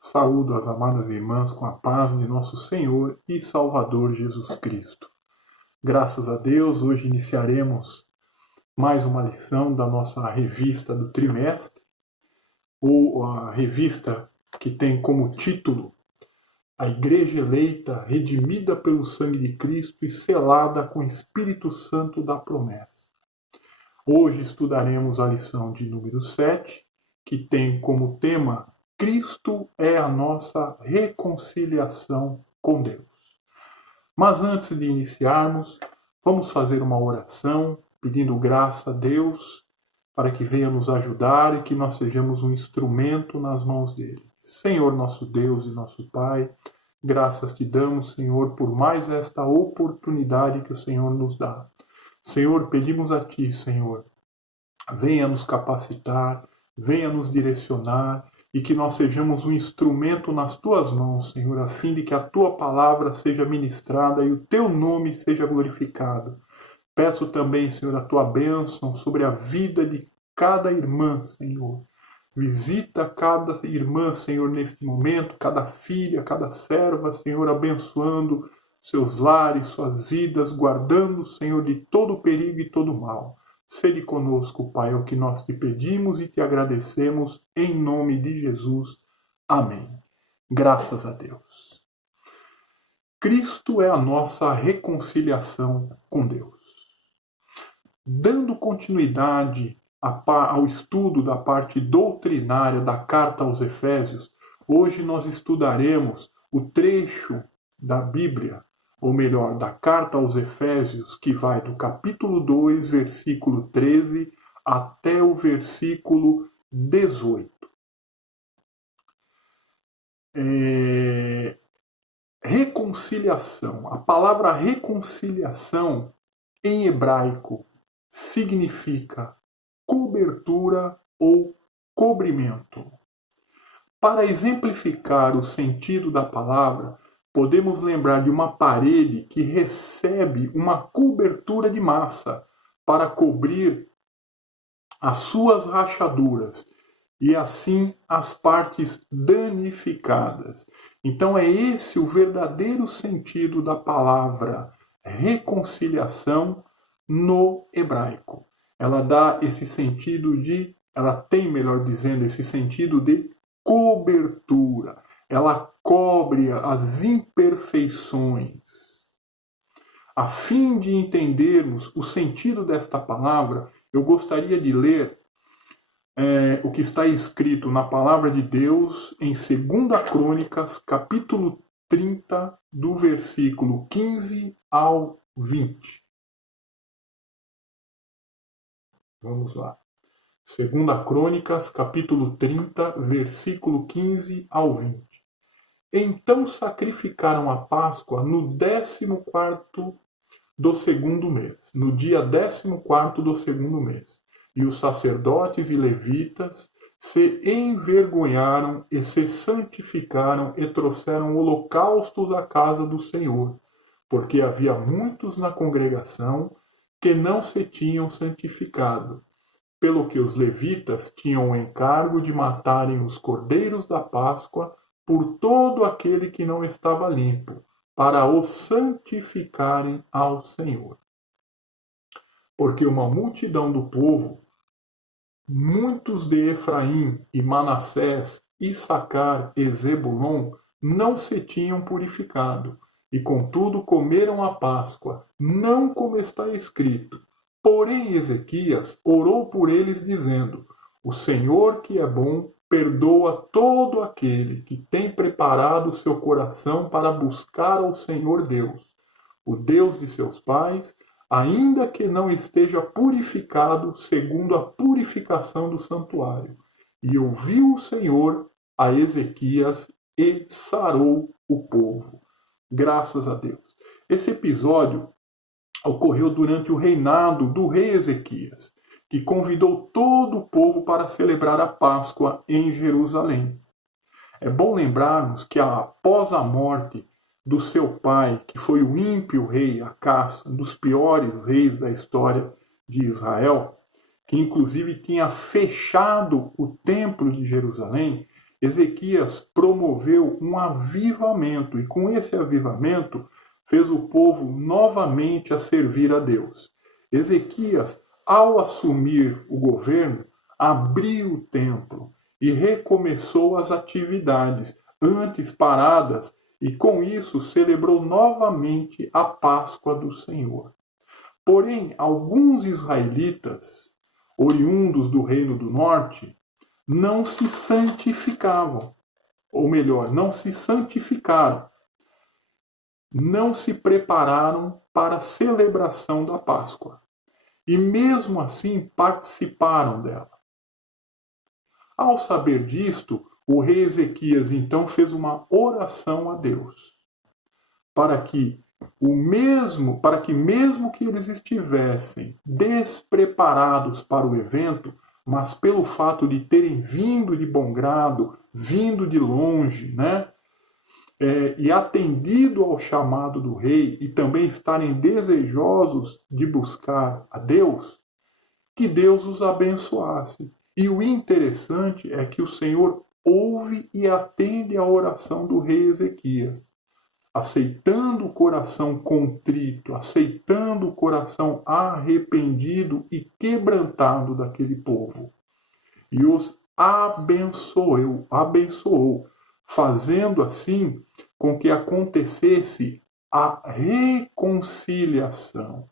Saúdo as amadas irmãs com a paz de nosso Senhor e Salvador Jesus Cristo. Graças a Deus, hoje iniciaremos mais uma lição da nossa revista do trimestre, ou a revista que tem como título A Igreja Eleita, Redimida pelo Sangue de Cristo e Selada com o Espírito Santo da Promessa. Hoje estudaremos a lição de número 7, que tem como tema Cristo é a nossa reconciliação com Deus. Mas antes de iniciarmos, vamos fazer uma oração pedindo graça a Deus para que venha nos ajudar e que nós sejamos um instrumento nas mãos dele. Senhor nosso Deus e nosso Pai, graças te damos, Senhor, por mais esta oportunidade que o Senhor nos dá. Senhor, pedimos a ti, Senhor, venha nos capacitar, venha nos direcionar e que nós sejamos um instrumento nas tuas mãos, Senhor, a fim de que a tua palavra seja ministrada e o teu nome seja glorificado. Peço também, Senhor, a tua bênção sobre a vida de cada irmã, Senhor. Visita cada irmã, Senhor, neste momento, cada filha, cada serva, Senhor, abençoando seus lares, suas vidas, guardando, Senhor, de todo perigo e todo mal. Sede conosco, Pai, é o que nós te pedimos e te agradecemos, em nome de Jesus. Amém. Graças a Deus. Cristo é a nossa reconciliação com Deus. Dando continuidade ao estudo da parte doutrinária da carta aos Efésios, hoje nós estudaremos o trecho da Bíblia, ou melhor, da carta aos Efésios, que vai do capítulo 2, versículo 13, até o versículo 18. Reconciliação. A palavra reconciliação, em hebraico, significa cobertura ou cobrimento. Para exemplificar o sentido da palavra, podemos lembrar de uma parede que recebe uma cobertura de massa para cobrir as suas rachaduras e assim as partes danificadas. Então é esse o verdadeiro sentido da palavra reconciliação no hebraico. Ela dá esse sentido ela tem, melhor dizendo, esse sentido de cobertura. Ela cobre as imperfeições. A fim de entendermos o sentido desta palavra, eu gostaria de ler o que está escrito na palavra de Deus em 2 Crônicas, capítulo 30, do versículo 15 ao 20. Vamos lá. 2 Crônicas, capítulo 30, versículo 15 ao 20. Então sacrificaram a Páscoa no 14º do segundo mês, no dia 14º do segundo mês. E os sacerdotes e levitas se envergonharam e se santificaram e trouxeram holocaustos à casa do Senhor, porque havia muitos na congregação que não se tinham santificado, pelo que os levitas tinham o encargo de matarem os cordeiros da Páscoa por todo aquele que não estava limpo, para o santificarem ao Senhor. Porque uma multidão do povo, muitos de Efraim e Manassés, Issacar e Zebulon, não se tinham purificado, e contudo comeram a Páscoa, não como está escrito. Porém Ezequias orou por eles, dizendo: O Senhor que é bom, perdoa todo aquele que tem preparado o seu coração para buscar ao Senhor Deus, o Deus de seus pais, ainda que não esteja purificado segundo a purificação do santuário. E ouviu o Senhor a Ezequias e sarou o povo. Graças a Deus. Esse episódio ocorreu durante o reinado do rei Ezequias, que convidou todo o povo para celebrar a Páscoa em Jerusalém. É bom lembrarmos que após a morte do seu pai, que foi o ímpio rei Acás, um dos piores reis da história de Israel, que inclusive tinha fechado o templo de Jerusalém, Ezequias promoveu um avivamento, e com esse avivamento fez o povo novamente a servir a Deus. Ezequias, ao assumir o governo, abriu o templo e recomeçou as atividades antes paradas, e com isso celebrou novamente a Páscoa do Senhor. Porém, alguns israelitas, oriundos do Reino do Norte, não se santificavam, ou melhor, não se santificaram, não se prepararam para a celebração da Páscoa. E mesmo assim participaram dela. Ao saber disto, o rei Ezequias então fez uma oração a Deus, para que mesmo que eles estivessem despreparados para o evento, mas pelo fato de terem vindo de bom grado, vindo de longe, e atendido ao chamado do rei, e também estarem desejosos de buscar a Deus, que Deus os abençoasse. E o interessante é que o Senhor ouve e atende a oração do rei Ezequias, aceitando o coração contrito, aceitando o coração arrependido e quebrantado daquele povo. E os abençoou, fazendo assim com que acontecesse a reconciliação.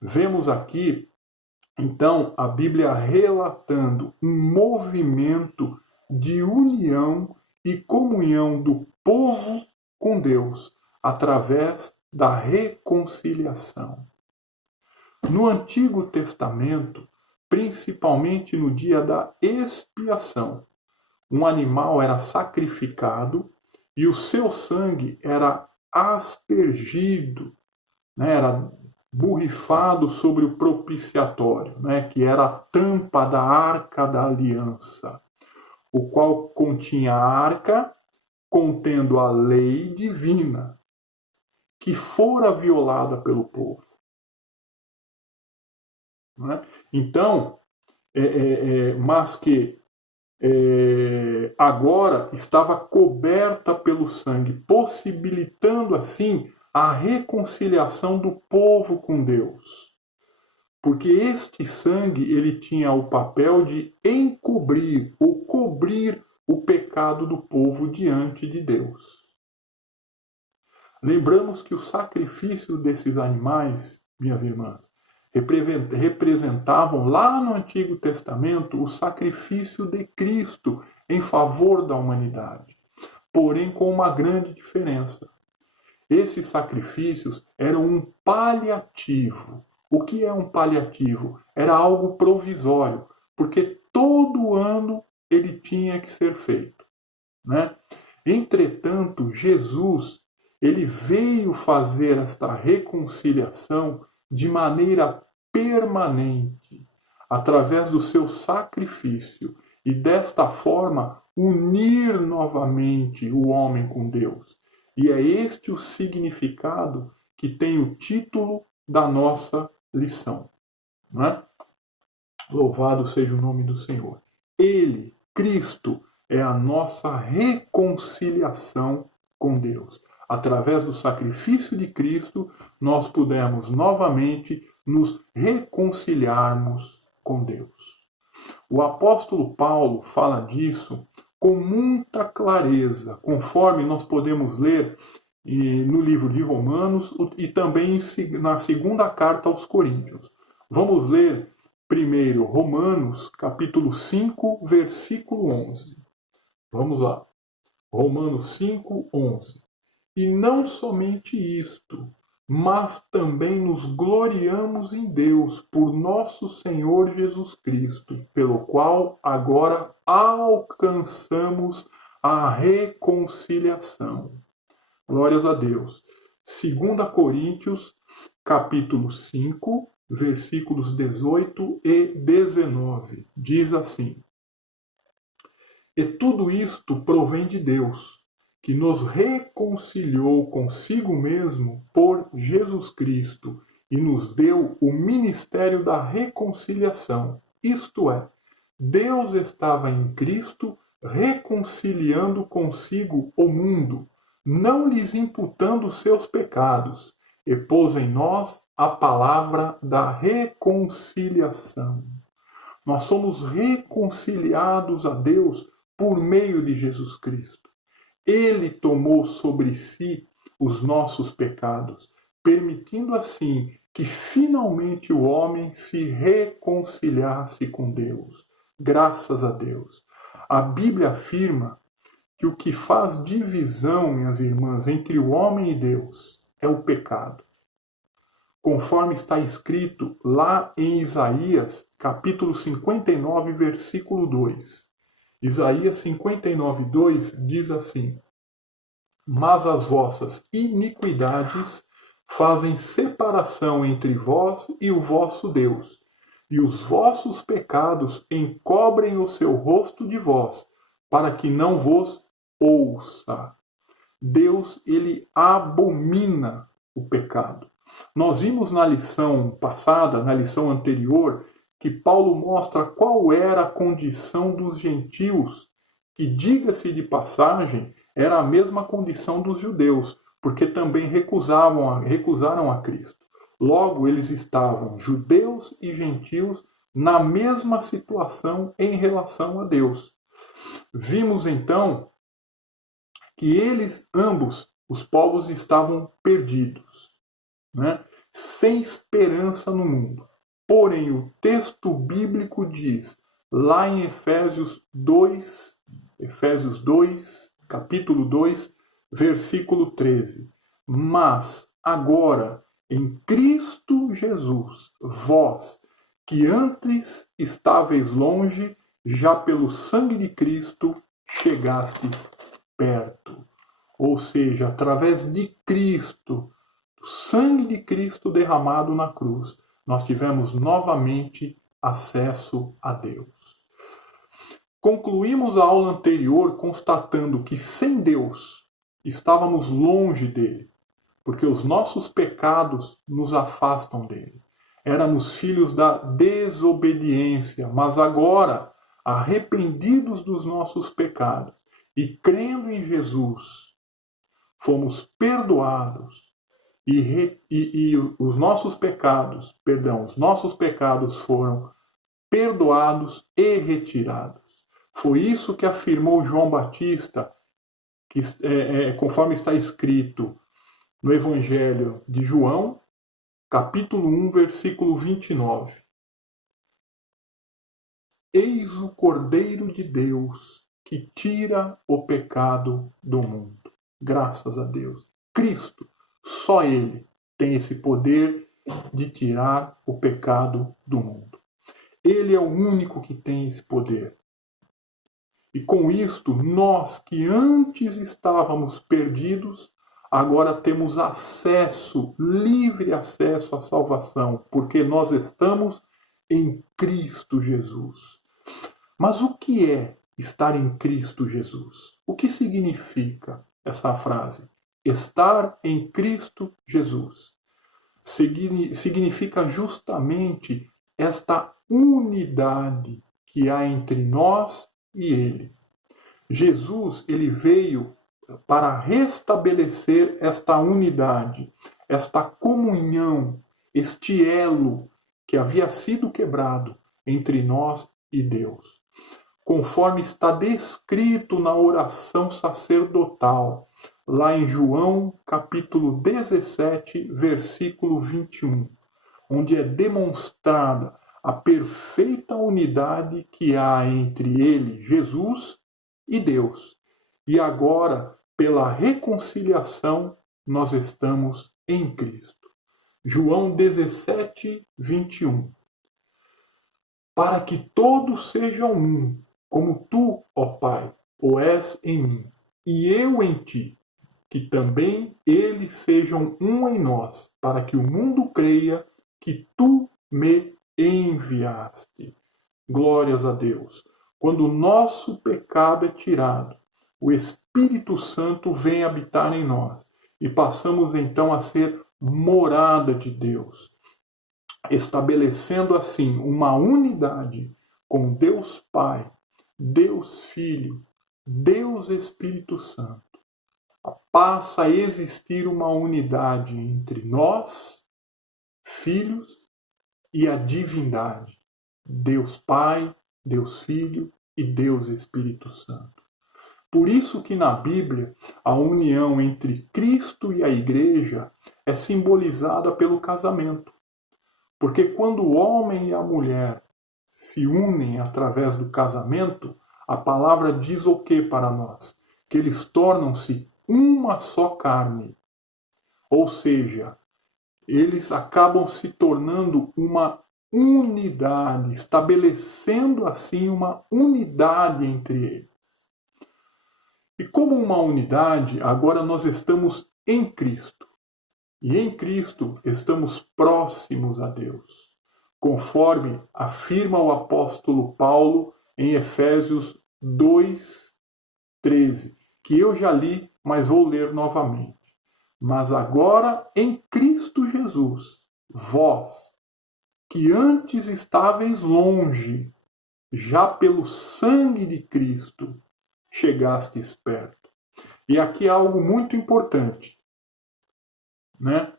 Vemos aqui, então, a Bíblia relatando um movimento de união e comunhão do povo com Deus, através da reconciliação. No Antigo Testamento, principalmente no dia da expiação, um animal era sacrificado e o seu sangue era aspergido, era borrifado sobre o propiciatório, que era a tampa da Arca da Aliança, o qual continha a arca contendo a lei divina que fora violada pelo povo. Então, mas que agora estava coberta pelo sangue, possibilitando assim a reconciliação do povo com Deus. Porque este sangue ele tinha o papel de encobrir ou cobrir o pecado do povo diante de Deus. Lembramos que o sacrifício desses animais, minhas irmãs, representavam lá no Antigo Testamento o sacrifício de Cristo em favor da humanidade, porém com uma grande diferença. Esses sacrifícios eram um paliativo. O que é um paliativo? Era algo provisório, porque todo ano ele tinha que ser feito. Entretanto, Jesus ele veio fazer esta reconciliação de maneira permanente, através do seu sacrifício, e desta forma unir novamente o homem com Deus. E é este o significado que tem o título da nossa lição. Louvado seja o nome do Senhor. Ele, Cristo, é a nossa reconciliação com Deus. Através do sacrifício de Cristo, nós pudemos novamente nos reconciliarmos com Deus. O apóstolo Paulo fala disso com muita clareza, conforme nós podemos ler no livro de Romanos e também na segunda carta aos Coríntios. Vamos ler primeiro Romanos, capítulo 5, versículo 11. Vamos lá. Romanos 5, 11. E não somente isto, mas também nos gloriamos em Deus por nosso Senhor Jesus Cristo, pelo qual agora alcançamos a reconciliação. Glórias a Deus. 2 Coríntios, capítulo 5, versículos 18 e 19. Diz assim: E tudo isto provém de Deus, que nos reconciliou consigo mesmo por Jesus Cristo e nos deu o ministério da reconciliação. Isto é, Deus estava em Cristo reconciliando consigo o mundo, não lhes imputando seus pecados, e pôs em nós a palavra da reconciliação. Nós somos reconciliados a Deus por meio de Jesus Cristo. Ele tomou sobre si os nossos pecados, permitindo assim que finalmente o homem se reconciliasse com Deus. Graças a Deus. A Bíblia afirma que o que faz divisão, minhas irmãs, entre o homem e Deus é o pecado. Conforme está escrito lá em Isaías, capítulo 59, versículo 2. Isaías 59, 2 diz assim: Mas as vossas iniquidades fazem separação entre vós e o vosso Deus, e os vossos pecados encobrem o seu rosto de vós, para que não vos ouça. Deus, ele abomina o pecado. Nós vimos na lição passada, na lição anterior, que Paulo mostra qual era a condição dos gentios, que, diga-se de passagem, era a mesma condição dos judeus, porque também recusaram a Cristo. Logo, eles estavam, judeus e gentios, na mesma situação em relação a Deus. Vimos então que eles, ambos, os povos, estavam perdidos, né? Sem esperança no mundo. Porém, o texto bíblico diz, lá em Efésios 2, capítulo 2, versículo 13: Mas agora, em Cristo Jesus, vós, que antes estáveis longe, já pelo sangue de Cristo chegastes perto. Ou seja, através de Cristo, do sangue de Cristo derramado na cruz, nós tivemos novamente acesso a Deus. Concluímos a aula anterior constatando que sem Deus estávamos longe dele, porque os nossos pecados nos afastam dele. Éramos filhos da desobediência, mas agora, arrependidos dos nossos pecados e crendo em Jesus, fomos perdoados e os nossos pecados foram perdoados e retirados. Foi isso que afirmou João Batista, que, conforme está escrito no Evangelho de João, capítulo 1, versículo 29. Eis o Cordeiro de Deus que tira o pecado do mundo. Graças a Deus. Cristo, só Ele tem esse poder de tirar o pecado do mundo. Ele é o único que tem esse poder. E com isto, nós que antes estávamos perdidos, agora temos acesso, livre acesso à salvação, porque nós estamos em Cristo Jesus. Mas o que é estar em Cristo Jesus? O que significa essa frase? Estar em Cristo Jesus significa justamente esta unidade que há entre nós e Ele. Jesus, ele veio para restabelecer esta unidade, esta comunhão, este elo que havia sido quebrado entre nós e Deus. Conforme está descrito na oração sacerdotal, lá em João, capítulo 17, versículo 21, onde é demonstrada a perfeita unidade que há entre ele, Jesus, e Deus. E agora, pela reconciliação, nós estamos em Cristo. João 17, 21. Para que todos sejam um, como tu, ó Pai, o és em mim, e eu em ti, que também eles sejam um em nós, para que o mundo creia que tu me enviaste. Glórias a Deus. Quando o nosso pecado é tirado, o Espírito Santo vem habitar em nós e passamos então a ser morada de Deus, estabelecendo assim uma unidade com Deus Pai, Deus Filho Deus Espírito Santo, passa a existir uma unidade entre nós, filhos, e a divindade, Deus Pai, Deus Filho e Deus Espírito Santo. Por isso que na Bíblia a união entre Cristo e a Igreja é simbolizada pelo casamento. Porque quando o homem e a mulher se unem através do casamento, a palavra diz o que para nós? Que eles tornam-se uma só carne. Ou seja, eles acabam se tornando uma unidade, estabelecendo assim uma unidade entre eles. E como uma unidade, agora nós estamos em Cristo. E em Cristo estamos próximos a Deus, conforme afirma o apóstolo Paulo em Efésios 2:13, que eu já li, mas vou ler novamente. Mas agora em Cristo Jesus, vós, que antes estáveis longe, já pelo sangue de Cristo, chegastes perto. E aqui há algo muito importante, né?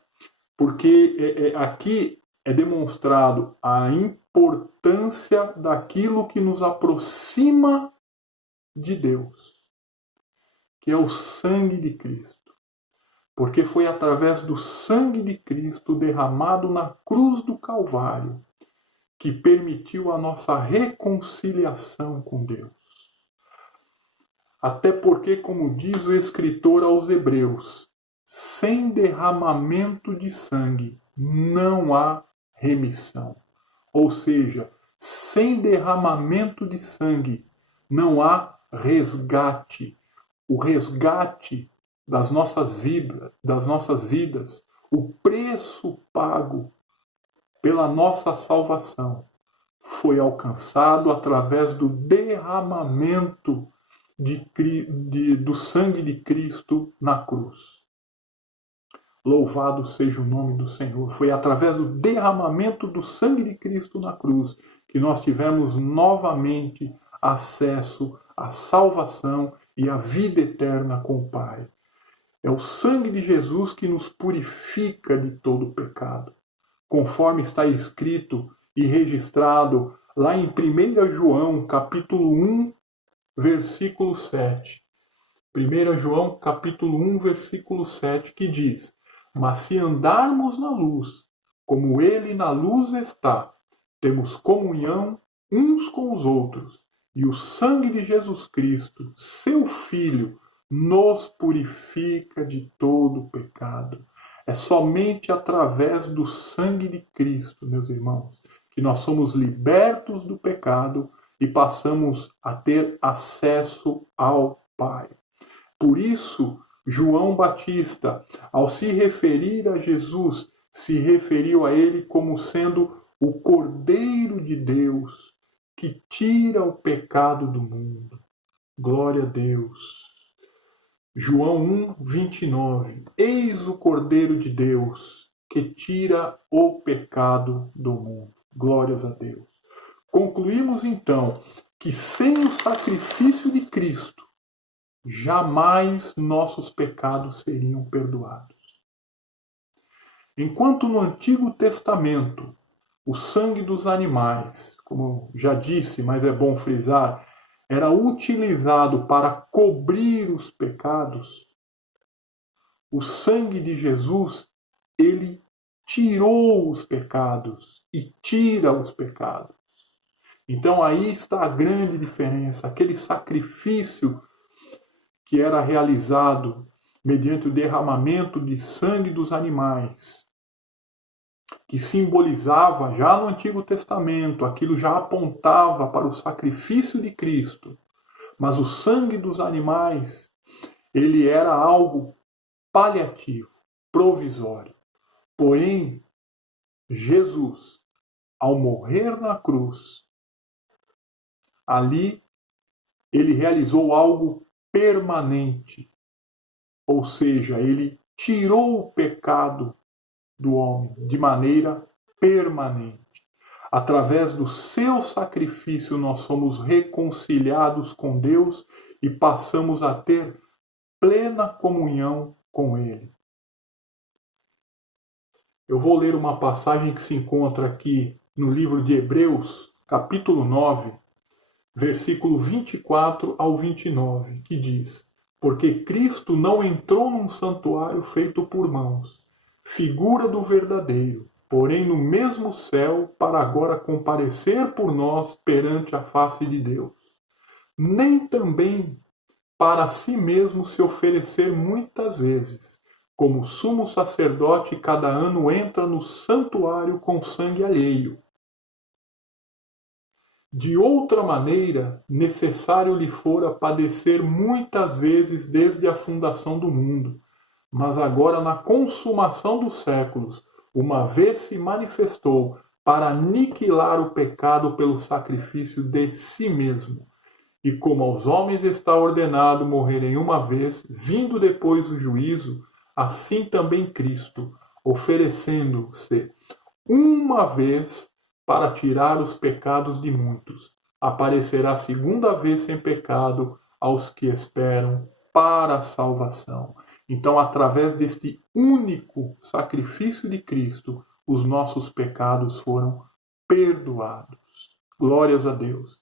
Porque aqui é demonstrado a importância daquilo que nos aproxima de Deus, que é o sangue de Cristo. Porque foi através do sangue de Cristo derramado na cruz do Calvário que permitiu a nossa reconciliação com Deus. Até porque, como diz o escritor aos Hebreus, sem derramamento de sangue não há remissão. Ou seja, sem derramamento de sangue não há resgate. O resgate das nossas vidas, o preço pago pela nossa salvação foi alcançado através do derramamento do sangue de Cristo na cruz. Louvado seja o nome do Senhor. Foi através do derramamento do sangue de Cristo na cruz que nós tivemos novamente acesso à salvação e à vida eterna com o Pai. É o sangue de Jesus que nos purifica de todo pecado, conforme está escrito e registrado lá em 1 João, capítulo 1, versículo 7. 1 João, capítulo 1, versículo 7, que diz: Mas se andarmos na luz, como ele na luz está, temos comunhão uns com os outros, e o sangue de Jesus Cristo, seu Filho, nos purifica de todo pecado. É somente através do sangue de Cristo, meus irmãos, que nós somos libertos do pecado e passamos a ter acesso ao Pai. Por isso, João Batista, ao se referir a Jesus, se referiu a ele como sendo o Cordeiro de Deus que tira o pecado do mundo. Glória a Deus. João 1:29. Eis o Cordeiro de Deus que tira o pecado do mundo. Glórias a Deus. Concluímos então que sem o sacrifício de Cristo, jamais nossos pecados seriam perdoados. Enquanto no Antigo Testamento o sangue dos animais, como já disse, mas é bom frisar, era utilizado para cobrir os pecados, o sangue de Jesus, ele tirou os pecados e tira os pecados. Então aí está a grande diferença. Aquele sacrifício que era realizado mediante o derramamento de sangue dos animais, que simbolizava já no Antigo Testamento, aquilo já apontava para o sacrifício de Cristo. Mas o sangue dos animais, ele era algo paliativo, provisório. Porém, Jesus, ao morrer na cruz, ali ele realizou algo permanente. Ou seja, ele tirou o pecado do homem de maneira permanente. Através do seu sacrifício, nós somos reconciliados com Deus e passamos a ter plena comunhão com Ele. Eu vou ler uma passagem que se encontra aqui no livro de Hebreus, capítulo 9, versículo 24 ao 29, que diz: Porque Cristo não entrou num santuário feito por mãos, figura do verdadeiro, porém no mesmo céu, para agora comparecer por nós perante a face de Deus. Nem também para si mesmo se oferecer muitas vezes, como sumo sacerdote cada ano entra no santuário com sangue alheio. De outra maneira, necessário lhe fora padecer muitas vezes desde a fundação do mundo. Mas agora, na consumação dos séculos, uma vez se manifestou para aniquilar o pecado pelo sacrifício de si mesmo. E como aos homens está ordenado morrerem uma vez, vindo depois o juízo, assim também Cristo, oferecendo-se uma vez para tirar os pecados de muitos, aparecerá segunda vez sem pecado aos que esperam para a salvação. Então, através deste único sacrifício de Cristo, os nossos pecados foram perdoados. Glórias a Deus.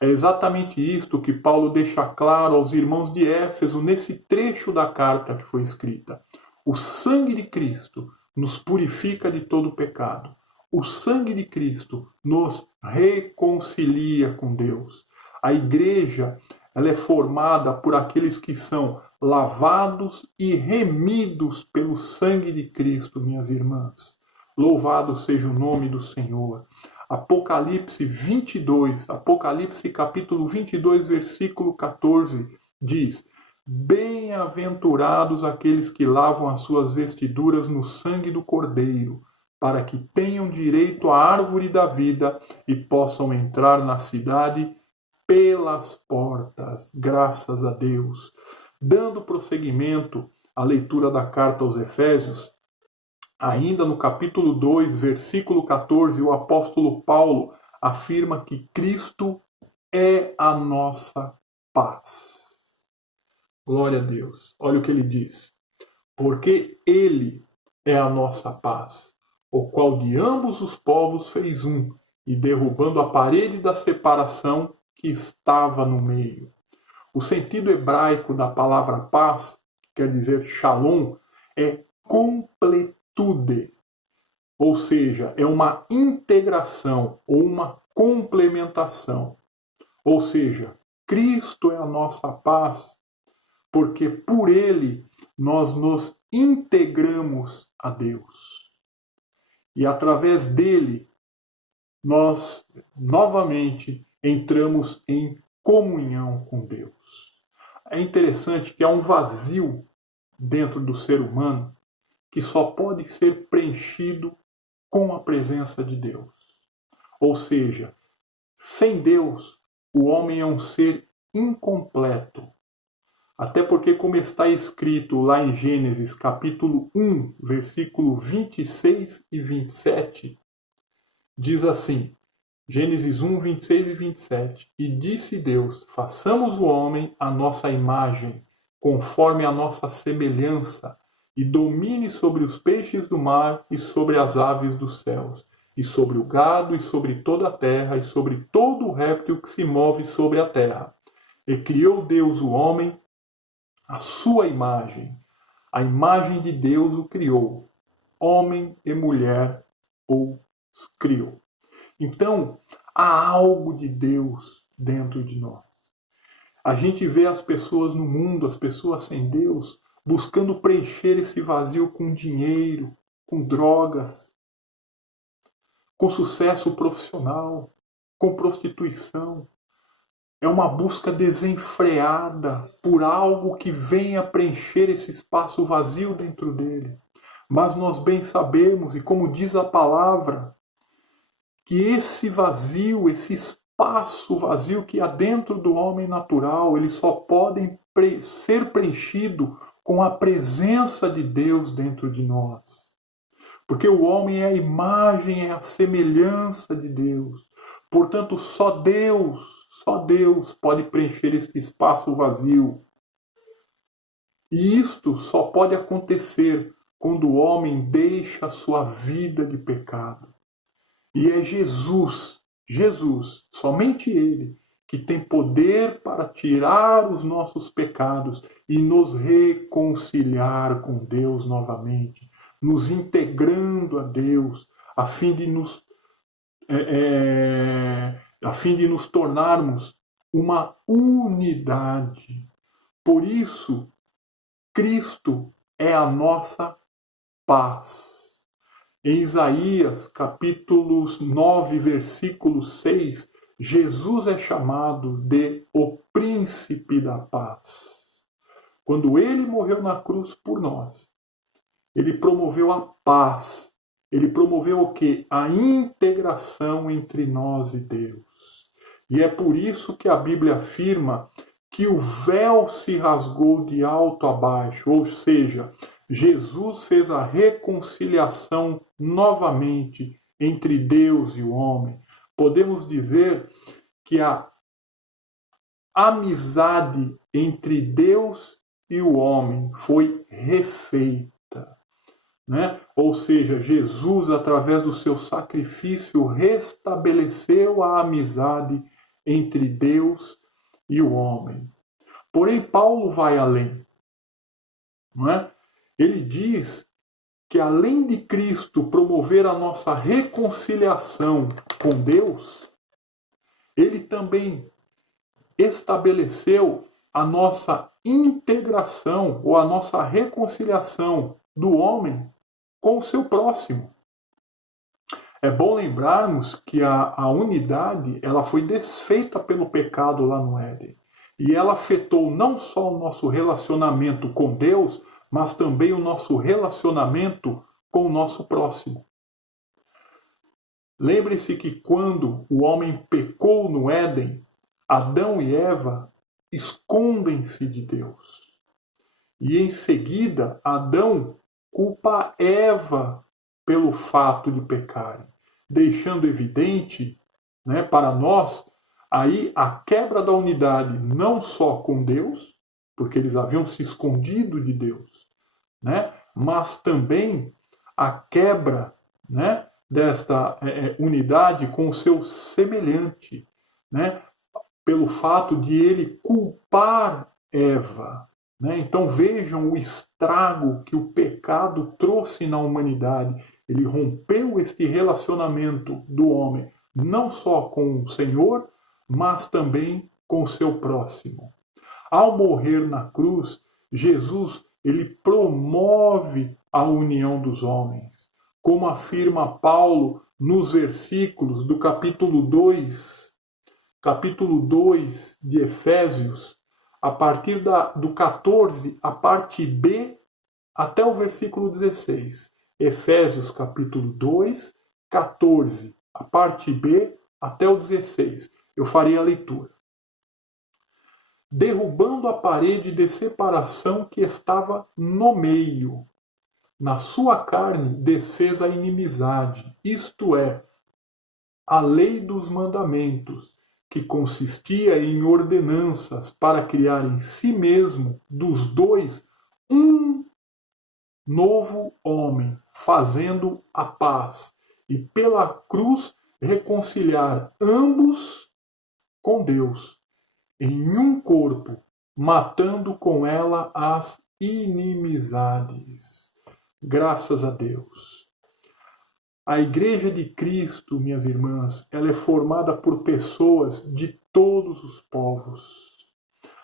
É exatamente isto que Paulo deixa claro aos irmãos de Éfeso nesse trecho da carta que foi escrita. O sangue de Cristo nos purifica de todo pecado. O sangue de Cristo nos reconcilia com Deus. A igreja, ela é formada por aqueles que são lavados e remidos pelo sangue de Cristo, minhas irmãs. Louvado seja o nome do Senhor. Apocalipse 22, Apocalipse capítulo 22, versículo 14, diz: Bem-aventurados aqueles que lavam as suas vestiduras no sangue do Cordeiro, para que tenham direito à árvore da vida e possam entrar na cidade pelas portas. Graças a Deus. Dando prosseguimento à leitura da carta aos Efésios, ainda no capítulo 2, versículo 14, o apóstolo Paulo afirma que Cristo é a nossa paz. Glória a Deus. Olha o que ele diz. Porque Ele é a nossa paz, o qual de ambos os povos fez um, e derrubando a parede da separação que estava no meio. O sentido hebraico da palavra paz, que quer dizer shalom, é completude, ou seja, é uma integração ou uma complementação. Ou seja, Cristo é a nossa paz, porque por Ele nós nos integramos a Deus. E através dele, nós novamente entramos em comunhão com Deus. É interessante que há um vazio dentro do ser humano que só pode ser preenchido com a presença de Deus. Ou seja, sem Deus, o homem é um ser incompleto. Até porque, como está escrito lá em Gênesis capítulo 1, versículo 26 e 27, diz assim, Gênesis 1, 26 e 27, E disse Deus, façamos o homem à nossa imagem, conforme a nossa semelhança, e domine sobre os peixes do mar e sobre as aves dos céus, e sobre o gado e sobre toda a terra e sobre todo o réptil que se move sobre a terra. E criou Deus o homem à sua imagem. A imagem de Deus o criou. Homem e mulher os criou. Então, há algo de Deus dentro de nós. A gente vê as pessoas no mundo, as pessoas sem Deus, buscando preencher esse vazio com dinheiro, com drogas, com sucesso profissional, com prostituição. É uma busca desenfreada por algo que venha preencher esse espaço vazio dentro dele. Mas nós bem sabemos, e como diz a palavra, que esse vazio, esse espaço vazio que há dentro do homem natural, ele só pode ser preenchido com a presença de Deus dentro de nós. Porque o homem é a imagem, é a semelhança de Deus. Portanto, só Deus pode preencher este espaço vazio. E isto só pode acontecer quando o homem deixa a sua vida de pecado. E é Jesus, somente Ele, que tem poder para tirar os nossos pecados e nos reconciliar com Deus novamente, nos integrando a Deus, a fim de nos tornarmos uma unidade. Por isso, Cristo é a nossa paz. Em Isaías, capítulo 9, versículo 6, Jesus é chamado de o príncipe da paz. Quando ele morreu na cruz por nós, ele promoveu a paz. Ele promoveu o quê? A integração entre nós e Deus. E é por isso que a Bíblia afirma que o véu se rasgou de alto a baixo, ou seja, Jesus fez a reconciliação novamente entre Deus e o homem. Podemos dizer que a amizade entre Deus e o homem foi refeita, né? Ou seja, Jesus, através do seu sacrifício, restabeleceu a amizade entre Deus e o homem. Porém, Paulo vai além, não é? Ele diz que além de Cristo promover a nossa reconciliação com Deus, ele também estabeleceu a nossa integração ou a nossa reconciliação do homem com o seu próximo. É bom lembrarmos que a unidade ela foi desfeita pelo pecado lá no Éden. E ela afetou não só o nosso relacionamento com Deus, mas também o nosso relacionamento com o nosso próximo. Lembre-se que quando o homem pecou no Éden, Adão e Eva escondem-se de Deus. E em seguida, Adão culpa Eva pelo fato de pecarem, deixando evidente, né, para nós aí a quebra da unidade não só com Deus, porque eles haviam se escondido de Deus, né, mas também a quebra, né, desta unidade com o seu semelhante, né, pelo fato de ele culpar Eva. Né? Então vejam o estrago que o pecado trouxe na humanidade. Ele rompeu este relacionamento do homem, não só com o Senhor, mas também com o seu próximo. Ao morrer na cruz, Jesus ele promove a união dos homens, como afirma Paulo nos versículos do capítulo 2 de Efésios, a partir do 14, a parte B, até o versículo 16. Efésios capítulo 2, 14, a parte B, até o 16. Eu farei a leitura. Derrubando a parede de separação que estava no meio, na sua carne desfez a inimizade, isto é, a lei dos mandamentos, que consistia em ordenanças para criar em si mesmo, dos dois, um novo homem, fazendo a paz, e pela cruz reconciliar ambos com Deus, em um corpo, matando com ela as inimizades. Graças a Deus. A Igreja de Cristo, minhas irmãs, ela é formada por pessoas de todos os povos.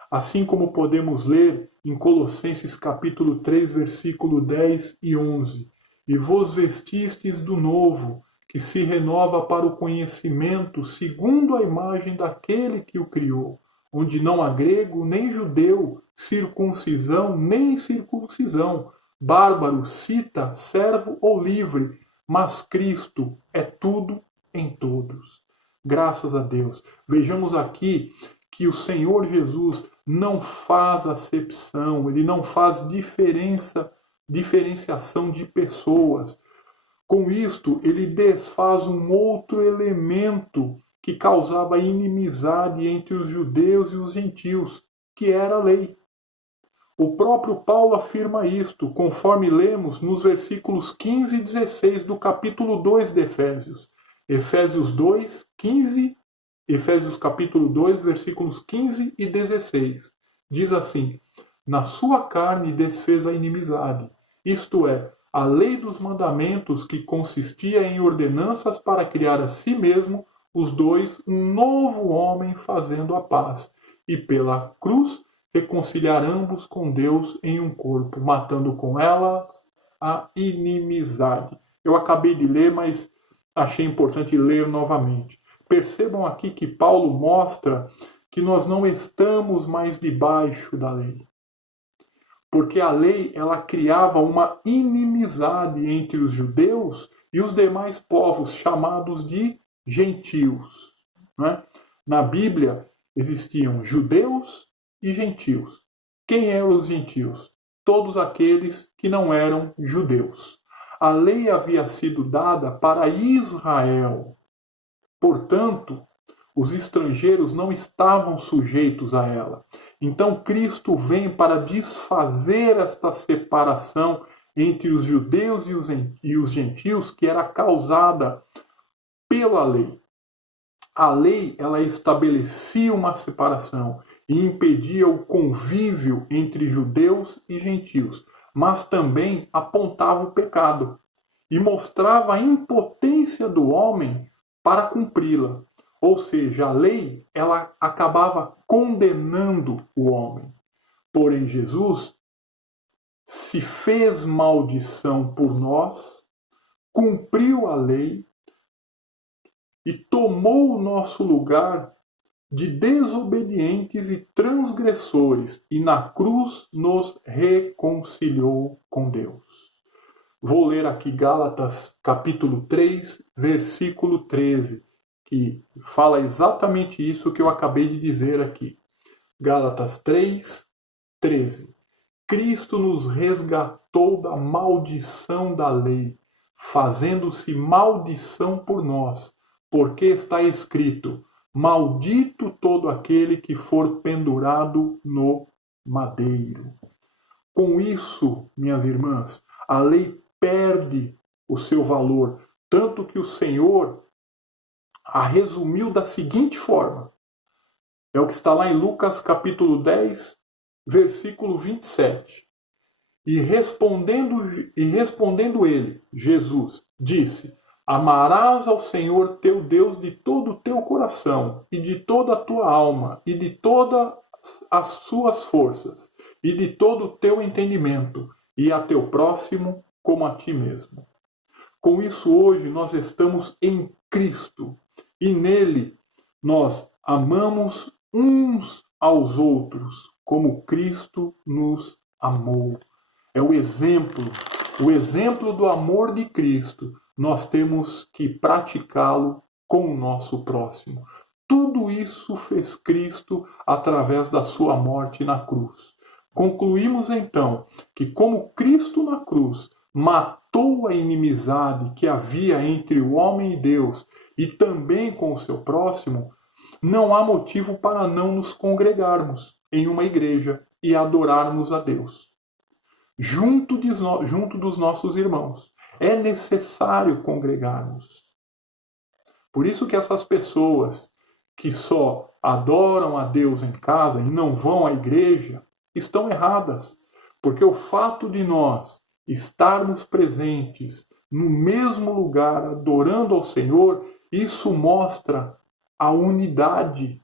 Assim como podemos ler em Colossenses capítulo 3, versículo 10 e 11. E vos vestistes do novo, que se renova para o conhecimento segundo a imagem daquele que o criou, onde não há grego nem judeu, circuncisão nem incircuncisão, bárbaro, cita, servo ou livre, mas Cristo é tudo em todos. Graças a Deus. Vejamos aqui que o Senhor Jesus não faz acepção, ele não faz diferenciação de pessoas. Com isto, ele desfaz um outro elemento que causava inimizade entre os judeus e os gentios, que era a lei. O próprio Paulo afirma isto, conforme lemos nos versículos 15 e 16 do capítulo 2 de Efésios. Efésios 2, 15, Efésios capítulo 2, versículos 15 e 16. Diz assim: na sua carne desfez a inimizade, isto é, a lei dos mandamentos que consistia em ordenanças para criar a si mesmo os dois um novo homem fazendo a paz, e pela cruz reconciliar ambos com Deus em um corpo, matando com ela a inimizade. Eu acabei de ler, mas achei importante ler novamente. Percebam aqui que Paulo mostra que nós não estamos mais debaixo da lei. Porque a lei ela criava uma inimizade entre os judeus e os demais povos chamados de gentios. Né? Na Bíblia existiam judeus e gentios. Quem eram os gentios? Todos aqueles que não eram judeus. A lei havia sido dada para Israel. Portanto, os estrangeiros não estavam sujeitos a ela. Então Cristo vem para desfazer esta separação entre os judeus e os gentios que era causada pela lei. A lei ela estabelecia uma separação e impedia o convívio entre judeus e gentios, mas também apontava o pecado e mostrava a impotência do homem para cumpri-la. Ou seja, a lei ela acabava condenando o homem. Porém, Jesus se fez maldição por nós, cumpriu a lei e tomou o nosso lugar de desobedientes e transgressores, e na cruz nos reconciliou com Deus. Vou ler aqui Gálatas capítulo 3, versículo 13, que fala exatamente isso que eu acabei de dizer aqui. Gálatas 3, 13. Cristo nos resgatou da maldição da lei, fazendo-se maldição por nós, porque está escrito: maldito todo aquele que for pendurado no madeiro. Com isso, minhas irmãs, a lei perde o seu valor, tanto que o Senhor a resumiu da seguinte forma. É o que está lá em Lucas capítulo 10, versículo 27. E respondendo ele, Jesus, disse: amarás ao Senhor teu Deus de todo o teu coração, e de toda a tua alma, e de todas as suas forças, e de todo o teu entendimento, e a teu próximo como a ti mesmo. Com isso, hoje, nós estamos em Cristo, e nele nós amamos uns aos outros, como Cristo nos amou. É o exemplo do amor de Cristo. Nós temos que praticá-lo com o nosso próximo. Tudo isso fez Cristo através da sua morte na cruz. Concluímos então que, como Cristo na cruz matou a inimizade que havia entre o homem e Deus e também com o seu próximo, não há motivo para não nos congregarmos em uma igreja e adorarmos a Deus junto dos nossos irmãos. É necessário congregarmos. Por isso que essas pessoas que só adoram a Deus em casa e não vão à igreja estão erradas. Porque o fato de nós estarmos presentes no mesmo lugar adorando ao Senhor, isso mostra a unidade.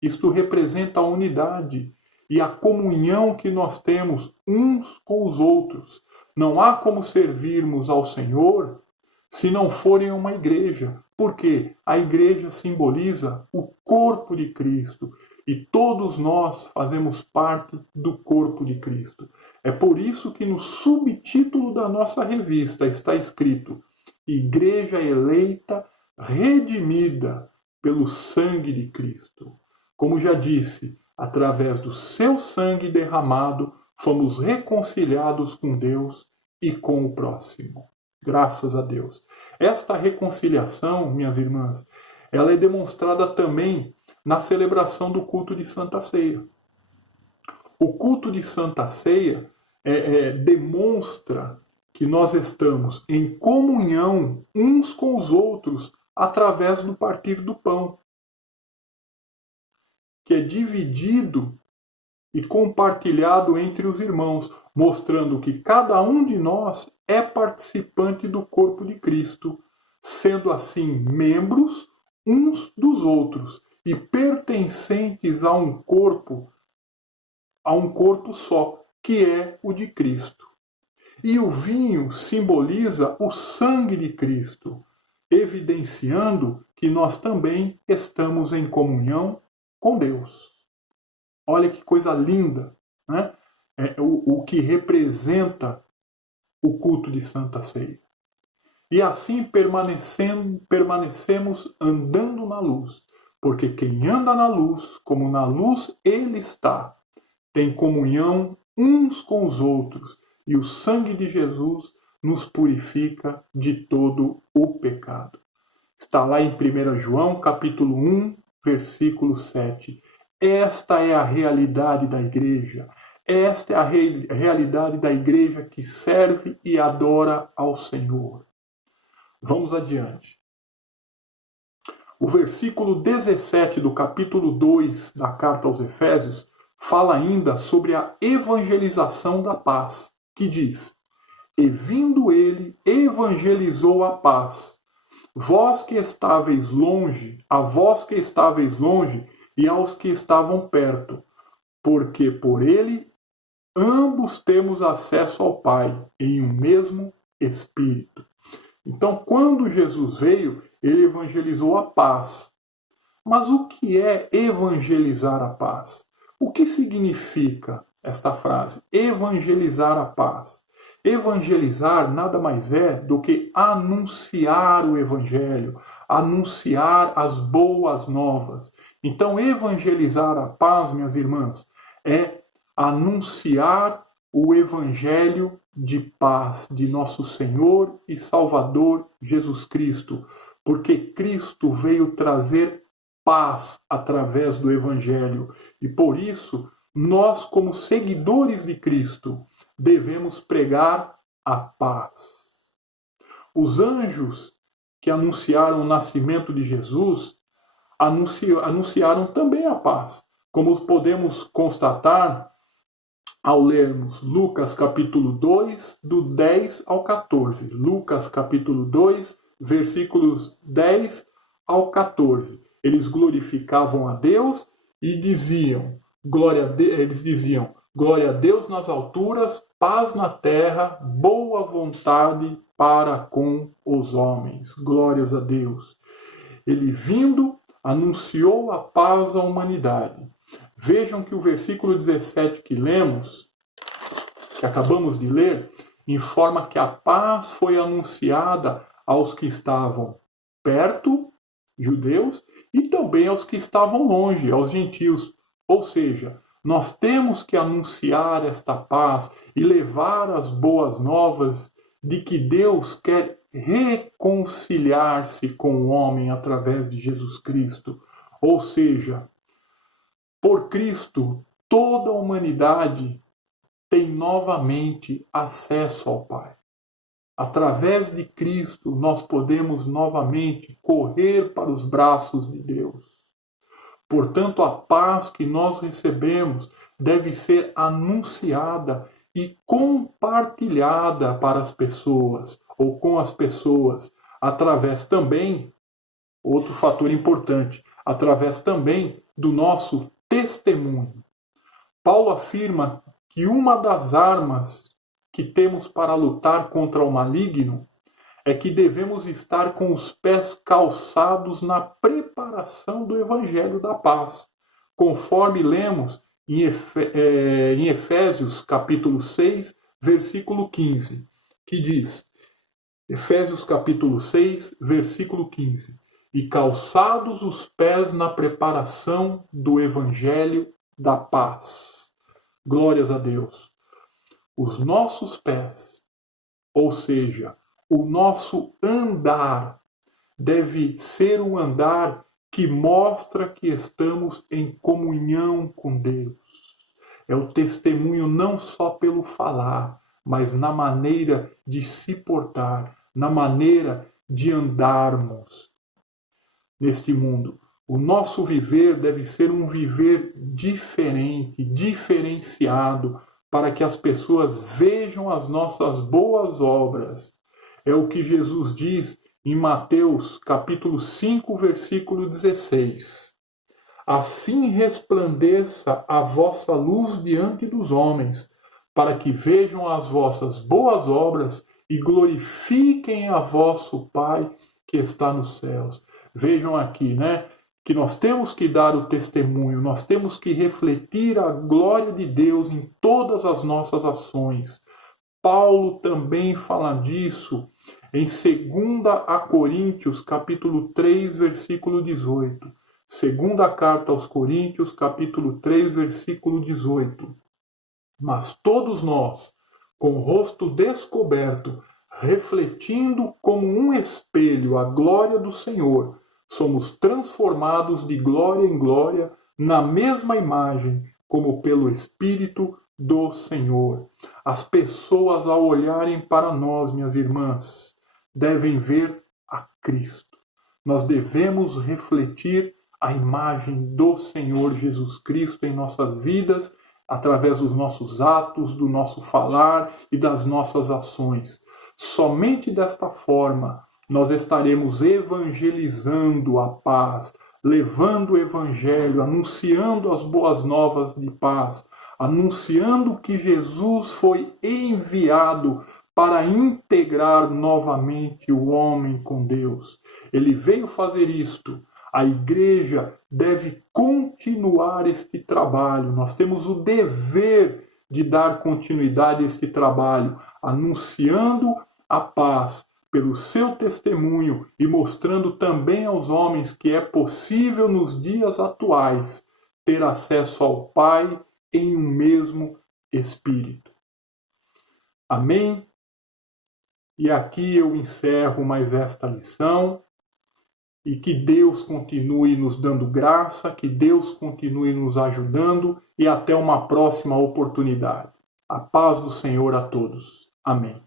Isto representa a unidade e a comunhão que nós temos uns com os outros. Não há como servirmos ao Senhor se não for em uma igreja, porque a igreja simboliza o corpo de Cristo e todos nós fazemos parte do corpo de Cristo. É por isso que no subtítulo da nossa revista está escrito: Igreja eleita, redimida pelo sangue de Cristo. Como já disse, através do seu sangue derramado, fomos reconciliados com Deus e com o próximo. Graças a Deus. Esta reconciliação, minhas irmãs, ela é demonstrada também na celebração do culto de Santa Ceia. O culto de Santa Ceia demonstra que nós estamos em comunhão uns com os outros através do partir do pão, que é dividido e compartilhado entre os irmãos, mostrando que cada um de nós é participante do corpo de Cristo, sendo assim membros uns dos outros e pertencentes a um corpo só, que é o de Cristo. E o vinho simboliza o sangue de Cristo, evidenciando que nós também estamos em comunhão com Deus. Olha que coisa linda, né? O que representa o culto de Santa Ceia. E assim permanecemos andando na luz, porque quem anda na luz, como na luz ele está, tem comunhão uns com os outros, e o sangue de Jesus nos purifica de todo o pecado. Está lá em 1 João, capítulo 1, versículo 7. Esta é a realidade da igreja. Esta é a realidade da igreja que serve e adora ao Senhor. Vamos adiante. O versículo 17 do capítulo 2 da carta aos Efésios fala ainda sobre a evangelização da paz, que diz: E vindo ele, evangelizou a paz. Vós que estáveis longe, a vós que estáveis longe e aos que estavam perto, porque por ele ambos temos acesso ao Pai em um mesmo Espírito. Então, quando Jesus veio, ele evangelizou a paz. Mas o que é evangelizar a paz? O que significa esta frase? Evangelizar a paz. Evangelizar nada mais é do que anunciar o Evangelho, anunciar as boas novas. Então, evangelizar a paz, minhas irmãs, é anunciar o Evangelho de paz de nosso Senhor e Salvador Jesus Cristo, porque Cristo veio trazer paz através do Evangelho. E por isso, nós, como seguidores de Cristo, devemos pregar a paz. Os anjos que anunciaram o nascimento de Jesus anunciaram também a paz, como podemos constatar ao lermos Lucas capítulo 2, do 10 ao 14. Lucas capítulo 2, versículos 10 ao 14. Eles glorificavam a Deus e diziam, glória a Deus nas alturas, paz na terra, boa vontade para com os homens. Glórias a Deus. Ele vindo, anunciou a paz à humanidade. Vejam que o versículo 17 que lemos, que acabamos de ler, informa que a paz foi anunciada aos que estavam perto, judeus, e também aos que estavam longe, aos gentios. Ou seja, nós temos que anunciar esta paz e levar as boas novas de que Deus quer reconciliar-se com o homem através de Jesus Cristo. Ou seja, por Cristo, toda a humanidade tem novamente acesso ao Pai. Através de Cristo, nós podemos novamente correr para os braços de Deus. Portanto, a paz que nós recebemos deve ser anunciada e compartilhada para as pessoas, ou com as pessoas, através também, outro fator importante, através também do nosso testemunho. Paulo afirma que uma das armas que temos para lutar contra o maligno é que devemos estar com os pés calçados na preparação do Evangelho da paz, conforme lemos em Efésios capítulo 6, versículo 15, que diz, Efésios capítulo 6, versículo 15, e calçados os pés na preparação do Evangelho da paz. Glórias a Deus. Os nossos pés, ou seja, o nosso andar deve ser um andar que mostra que estamos em comunhão com Deus. É o testemunho não só pelo falar, mas na maneira de se portar, na maneira de andarmos neste mundo. O nosso viver deve ser um viver diferente, diferenciado, para que as pessoas vejam as nossas boas obras. É o que Jesus diz em Mateus capítulo 5, versículo 16. Assim resplandeça a vossa luz diante dos homens, para que vejam as vossas boas obras e glorifiquem a vosso Pai que está nos céus. Vejam aqui, né? Que nós temos que dar o testemunho, nós temos que refletir a glória de Deus em todas as nossas ações. Paulo também fala disso em 2 Coríntios, capítulo 3, versículo 18. Segunda carta aos Coríntios, capítulo 3, versículo 18. Mas todos nós, com o rosto descoberto, refletindo como um espelho a glória do Senhor, somos transformados de glória em glória na mesma imagem, como pelo Espírito do Senhor. As pessoas, ao olharem para nós, minhas irmãs, devem ver a Cristo. Nós devemos refletir a imagem do Senhor Jesus Cristo em nossas vidas, através dos nossos atos, do nosso falar e das nossas ações. Somente desta forma nós estaremos evangelizando a paz, levando o evangelho, anunciando as boas novas de paz, anunciando que Jesus foi enviado para integrar novamente o homem com Deus. Ele veio fazer isto. A igreja deve continuar este trabalho. Nós temos o dever de dar continuidade a este trabalho, anunciando a paz pelo seu testemunho e mostrando também aos homens que é possível nos dias atuais ter acesso ao Pai em um mesmo Espírito. Amém? E aqui eu encerro mais esta lição. E que Deus continue nos dando graça, que Deus continue nos ajudando e até uma próxima oportunidade. A paz do Senhor a todos. Amém.